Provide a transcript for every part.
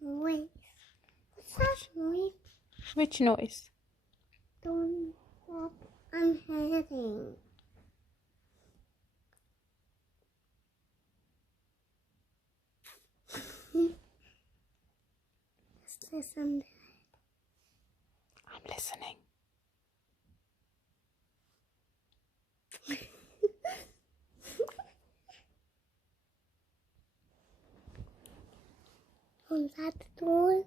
noise. What's that noise? Which noise? Don't stop. I'm heading. Let's listen. I'm listening. Is that the door?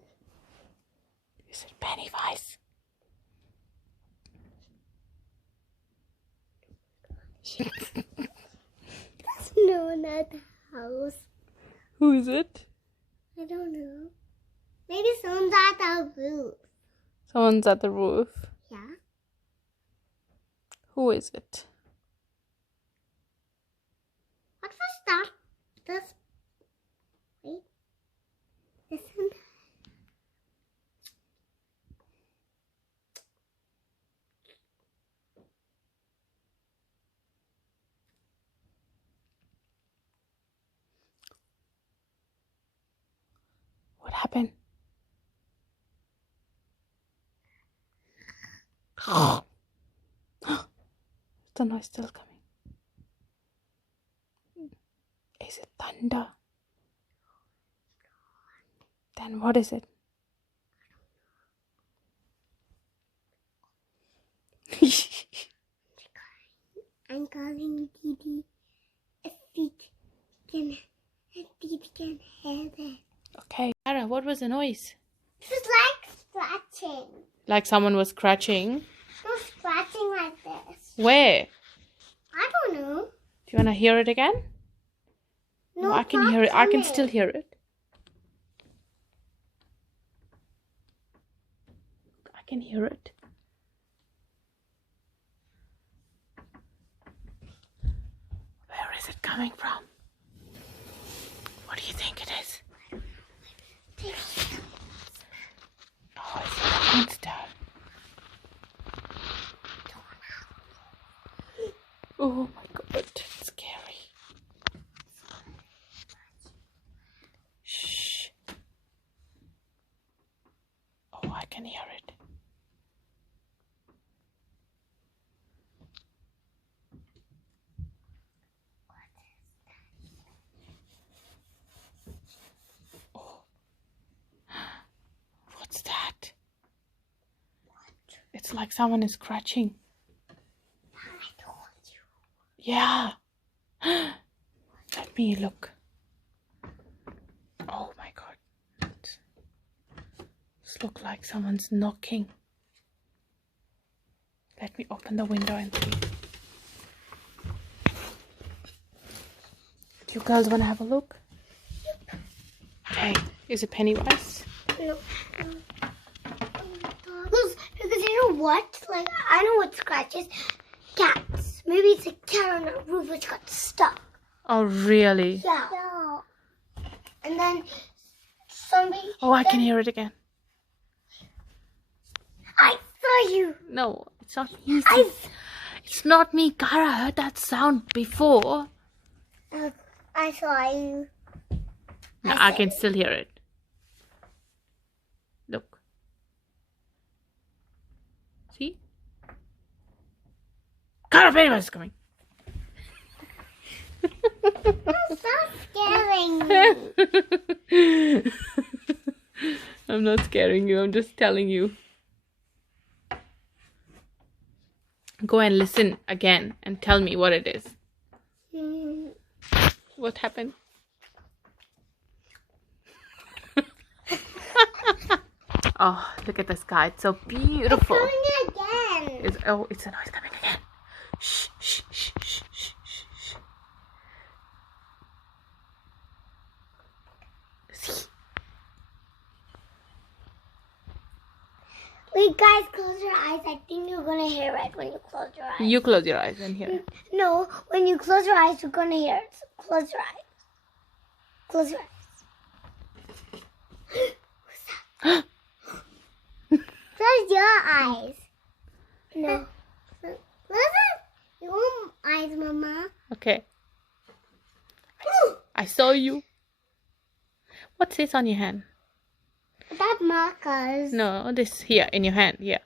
Is it Pennywise? There's no one at the house. Who is it? I don't know. Maybe someone's at the roof. Someone's at the roof. Yeah. Who is it? What was that? This. Wait. Listen. What happened? Is the noise still coming? Is it thunder? Then what is it? I'm calling Didi. If Didi can hear it. Okay. Kyra, what was the noise? This is like scratching. Like someone was scratching. No, scratching like this. Where? I don't know. Do you want to hear it again? No, I can hear it. I can still hear it. I can hear it. Where is it coming from? What do you think it is? Oh, it's a monster. Oh my god, it's scary. Shh. Oh, I can hear it. Oh. What's that? It's like someone is scratching. I told you. Yeah. Let me look. Oh my god. This looks like someone's knocking. Let me open the window and see. Do you girls want to have a look? Okay. Is it Pennywise? No. Because you know what? Like, I know what scratches. Cats. Maybe it's a cat on a roof which got stuck. Oh, really? Yeah. And then somebody. Oh, I can hear it again. I saw you. No, it's not me. It's not me. Kyra heard that sound before. I saw you. No, I can still hear it. Look. See? Kyra, Pennywise is coming. Stop scaring me. I'm not scaring you. I'm just telling you. Go and listen again and tell me what it is. What happened? Oh, look at the sky. It's so beautiful. It's coming again. It's a noise coming again. Shh, shh, shh, shh, shh, shh, shh. See? Wait, guys, close your eyes. I think you're gonna hear it when you close your eyes. You close your eyes and hear it. No, when you close your eyes, you're gonna hear it. So close your eyes. Close your eyes. Who's that? Close your eyes. No. Close your eyes, Mama. Okay. I saw you. What's this on your hand? markers. No, this here in your hand. Here.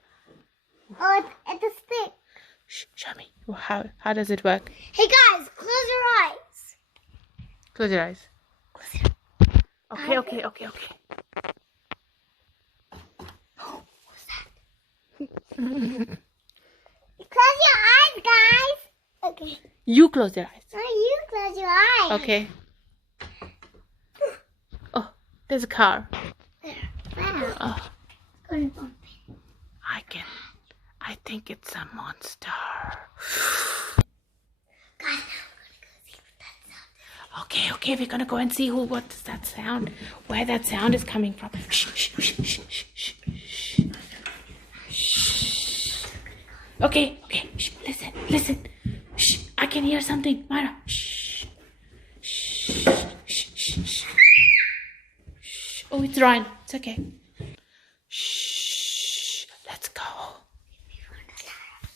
Oh, it's a stick. Shh, show me. How does it work? Hey guys, close your eyes. Close your eyes. Close your Okay. Oh, what's that? Close your eyes, guys. Okay. You close your eyes. No, you close your eyes. Okay. Oh, there's a car. There. Wow. Oh, Gonna bump it. I think it's a monster. Guys, I'm gonna go see what that sound is. Okay, we're gonna go and see what does that sound, where that sound is coming from. Shh. Okay, shh, listen. Shh, I can hear something, Myra. Shh. Oh, it's Ryan. It's okay. Shh. Let's go.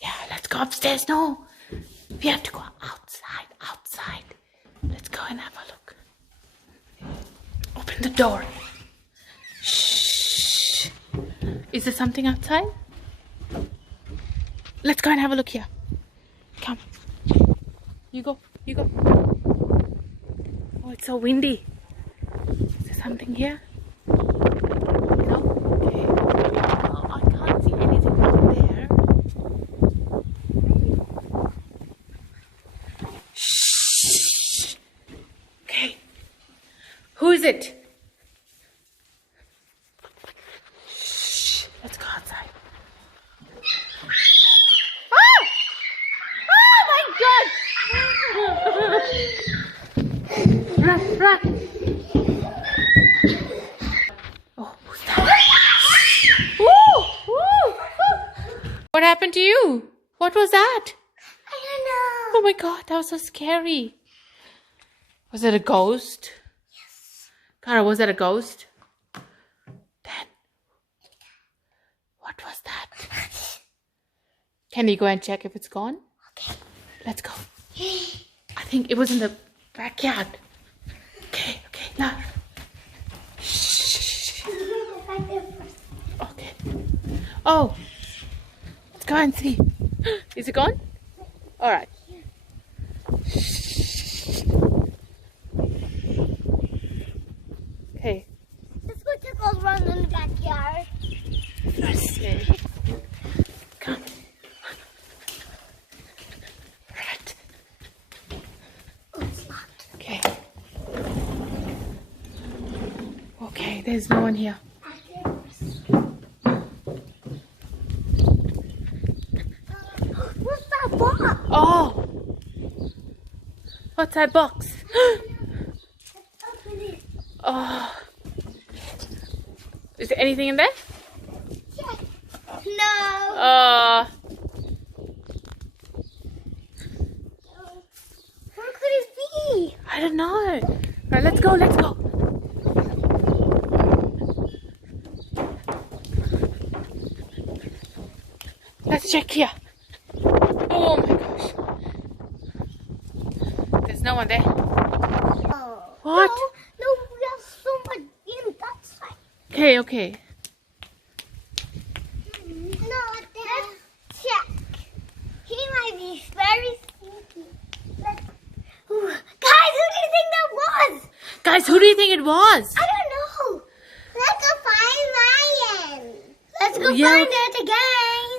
Yeah, let's go upstairs. No, we have to go outside. Let's go and have a look. Open the door. Shh. Is there something outside? Let's go and have a look here. Come. You go. Oh, it's so windy. Is there something here? No? Okay. Oh, I can't see anything out there. Shh. Okay. Who is it? Shh. Let's go outside. Run. Oh, who's that? Woo! What happened to you? What was that? I don't know. Oh my God, that was so scary. Was it a ghost? Yes. Kyra, was that a ghost? Then, what was that? Can you go and check if it's gone? Okay. Let's go. I think it was in the backyard. Okay, now. Shh. Okay. Oh, let's go and see. Is it gone? All right. Okay. Let's go take a run in the backyard. Let's see. Come. Right. Oh, it's locked. Okay, there's no one here. What's that box? Oh! What's that box? Oh. Is there anything in there? No. What could it be? I don't know. Right, let's go. Let's check here. Oh my gosh. There's no one there. Oh. What? No, we have so much in that side. Okay. No, let's check. He might be very sneaky. Guys, who do you think that was? Guys, who do you think it was? I don't know. Let's go find Ryan. Let's go Yeah. find it again.